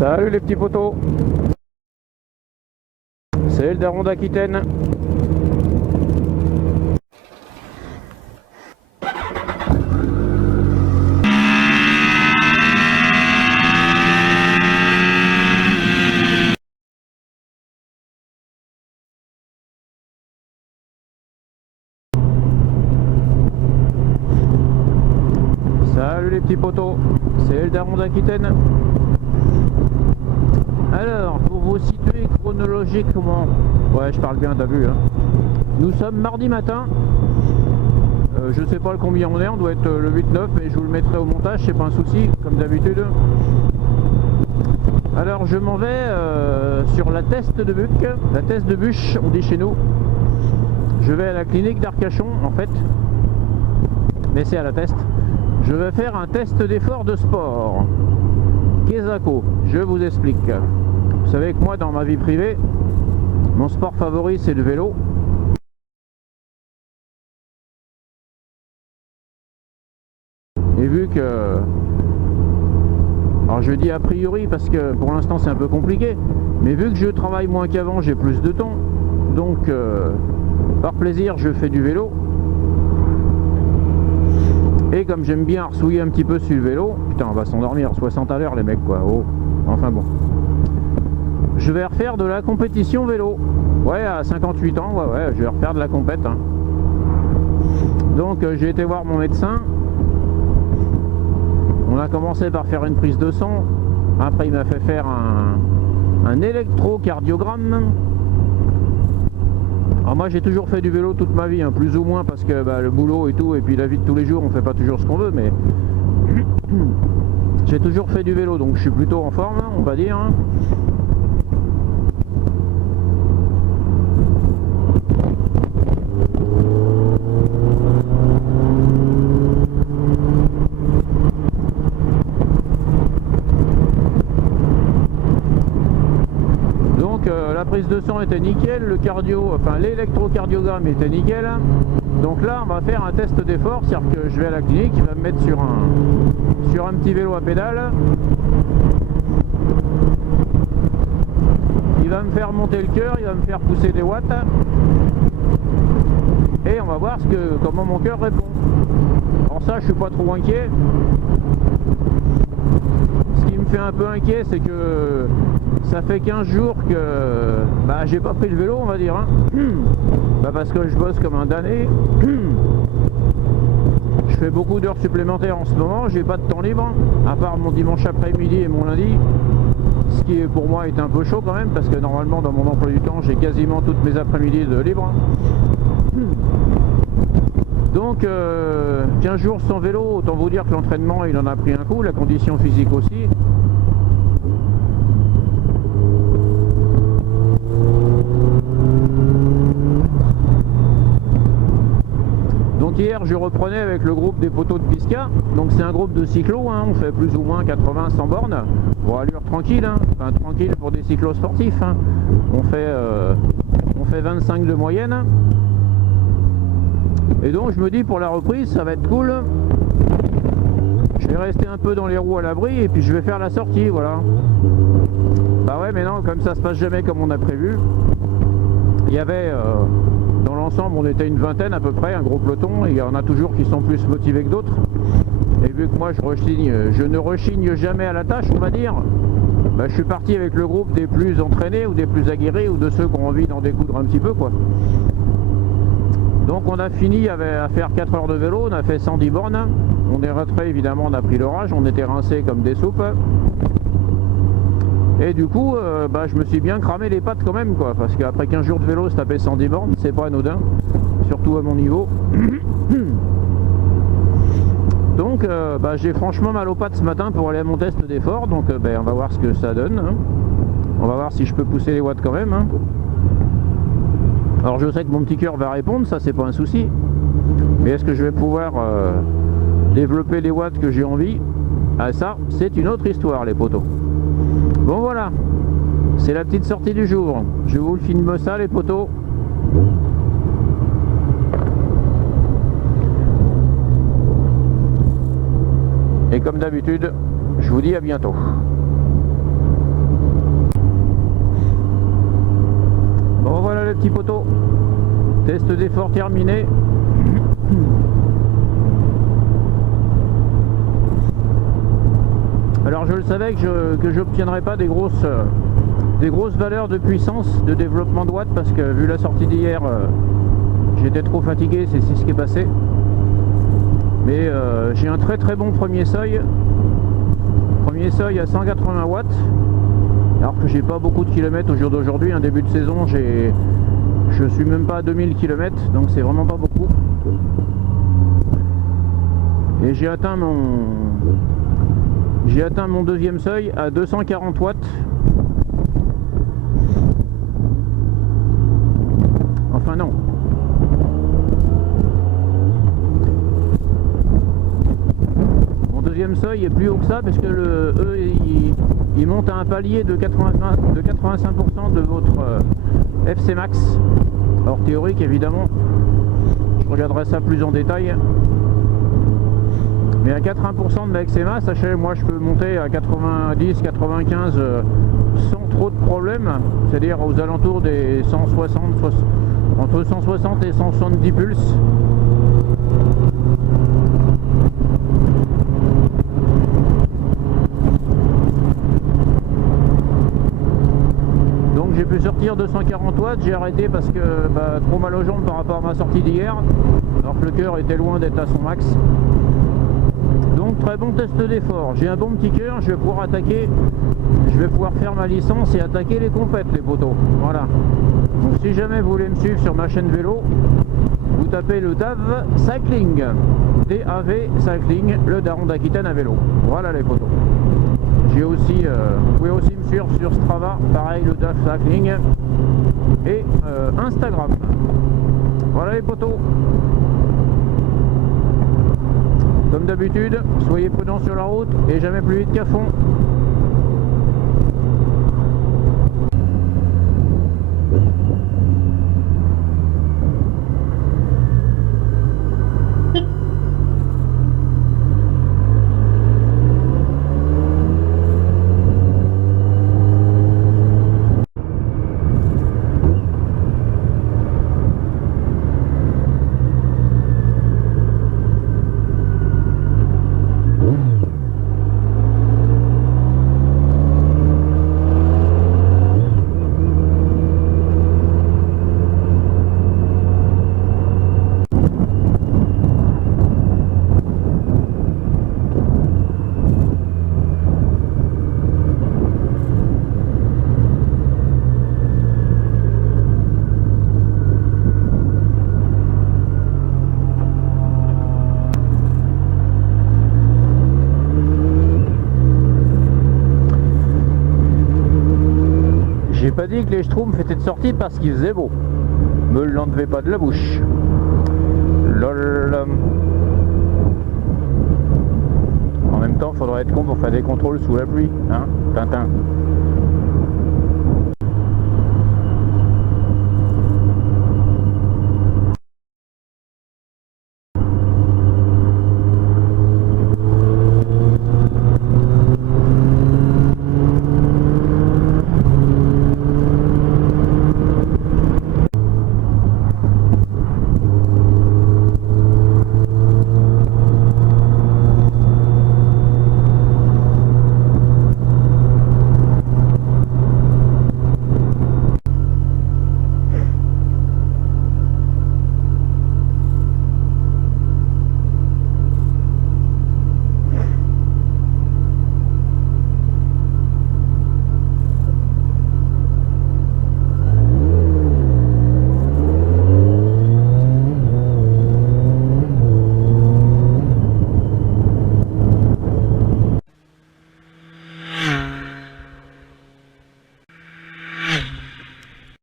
Salut les petits potos. C'est le daron d'Aquitaine. Salut les petits potos, c'est le daron d'Aquitaine. Alors, pour vous situer chronologiquement, ouais je parle bien, t'as vu hein. Nous sommes mardi matin, je sais pas le combien on est, on doit être le 8-9, mais je vous le mettrai au montage, c'est pas un souci, comme d'habitude. Alors je m'en vais sur la Teste de Buc, la Teste de Bûche, on dit chez nous. Je vais à la clinique d'Arcachon en fait, mais c'est à la Teste. Je vais faire un test d'effort de sport. Quesaco, je vous explique. Vous savez que moi, dans ma vie privée, mon sport favori, c'est le vélo. Et vu que... Alors je dis a priori parce que pour l'instant c'est un peu compliqué, mais vu que je travaille moins qu'avant, j'ai plus de temps. Donc, par plaisir, je fais du vélo. Et comme j'aime bien arsouiller un petit peu sur le vélo, putain on va s'endormir, 60 à l'heure les mecs quoi, oh, enfin bon. Je vais refaire de la compétition vélo. Ouais, à 58 ans, ouais, je vais refaire de la compète. Hein. Donc j'ai été voir mon médecin. On a commencé par faire une prise de sang. Après il m'a fait faire un électrocardiogramme. Alors moi j'ai toujours fait du vélo toute ma vie, hein, plus ou moins parce que bah, le boulot et tout, et puis la vie de tous les jours, on fait pas toujours ce qu'on veut, mais j'ai toujours fait du vélo, donc je suis plutôt en forme, hein, on va dire. Hein. La prise de sang était nickel, le cardio, enfin l'électrocardiogramme était nickel. Donc là on va faire un test d'effort, c'est-à-dire que je vais à la clinique, il va me mettre sur un petit vélo à pédale. Il va me faire monter le cœur, il va me faire pousser des watts. Et on va voir comment mon cœur répond. Alors ça je suis pas trop inquiet. Ce qui me fait un peu inquiet c'est que ça fait 15 jours que bah, j'ai pas pris le vélo on va dire hein. Bah, parce que je bosse comme un damné. Je fais beaucoup d'heures supplémentaires en ce moment, j'ai pas de temps libre à part mon dimanche après-midi et mon lundi, ce qui pour moi est un peu chaud quand même parce que normalement dans mon emploi du temps j'ai quasiment toutes mes après-midi de libre. Donc 15 jours sans vélo, autant vous dire que l'entraînement il en a pris un coup, la condition physique aussi. Donc hier je reprenais avec le groupe des poteaux de Pisca, donc c'est un groupe de cyclos, hein, on fait plus ou moins 80-100 bornes, pour allure tranquille, hein, enfin tranquille pour des cyclos sportifs, hein. On fait 25 de moyenne, et donc je me dis pour la reprise ça va être cool, je vais rester un peu dans les roues à l'abri et puis je vais faire la sortie, voilà. Bah ouais mais non, comme ça se passe jamais comme on a prévu, il y avait... dans l'ensemble, on était une vingtaine à peu près, un gros peloton, et il y en a toujours qui sont plus motivés que d'autres. Et vu que moi je ne rechigne jamais à la tâche, on va dire, bah, je suis parti avec le groupe des plus entraînés ou des plus aguerris ou de ceux qui ont envie d'en découdre un petit peu quoi. Donc on a fini à faire 4 heures de vélo, on a fait 110 bornes, on est rentré évidemment, on a pris l'orage, on était rincés comme des soupes. Et du coup, bah, je me suis bien cramé les pattes quand même, quoi, parce qu'après 15 jours de vélo, se taper 110 bornes, c'est pas anodin, surtout à mon niveau. Donc, bah, j'ai franchement mal aux pattes ce matin pour aller à mon test d'effort, donc bah, on va voir ce que ça donne. Hein. On va voir si je peux pousser les watts quand même. Hein. Alors, je sais que mon petit cœur va répondre, ça c'est pas un souci. Mais est-ce que je vais pouvoir développer les watts que j'ai envie? Ah, ça, c'est une autre histoire, les potos. Bon voilà, c'est la petite sortie du jour. Je vous le filme ça les potos. Et comme d'habitude, je vous dis à bientôt. Bon voilà les petits poteaux. Test d'effort terminé. Alors je le savais que j'obtiendrais pas des grosses valeurs de puissance, de développement de watts, parce que vu la sortie d'hier, j'étais trop fatigué, c'est ce qui est passé. Mais j'ai un très bon premier seuil. Premier seuil à 180 watts. Alors que j'ai pas beaucoup de kilomètres au jour d'aujourd'hui, un début de saison, je suis même pas à 2000 km, donc c'est vraiment pas beaucoup. Et j'ai atteint mon deuxième seuil à 240 watts. Enfin non. Mon deuxième seuil est plus haut que ça parce que eux ils montent à un palier de 85% de votre FC Max. Hors théorique évidemment. Je regarderai ça plus en détail. Mais à 80% de ma XMA, sachez, moi je peux monter à 90, 95 sans trop de problèmes, c'est-à-dire aux alentours des 160, entre 160 et 170 pulses. Donc j'ai pu sortir 240 watts, j'ai arrêté parce que trop mal aux jambes par rapport à ma sortie d'hier, alors que le cœur était loin d'être à son max. Donc très bon test d'effort, j'ai un bon petit cœur, je vais pouvoir attaquer, je vais pouvoir faire ma licence et attaquer les compètes les potos, voilà. Donc si jamais vous voulez me suivre sur ma chaîne vélo, vous tapez le DAV Cycling, DAV Cycling, le daron d'Aquitaine à vélo, voilà les potos. J'ai aussi, vous pouvez aussi me suivre sur Strava, pareil le DAV Cycling, et Instagram, voilà les potos. Comme d'habitude, soyez prudents sur la route et jamais plus vite qu'à fond. J'ai pas dit que les Schtroumpfs étaient de sortie parce qu'il faisait beau. Me l'enlevez pas de la bouche. Lol. En même temps, faudrait être con pour faire des contrôles sous la pluie, hein, Tintin.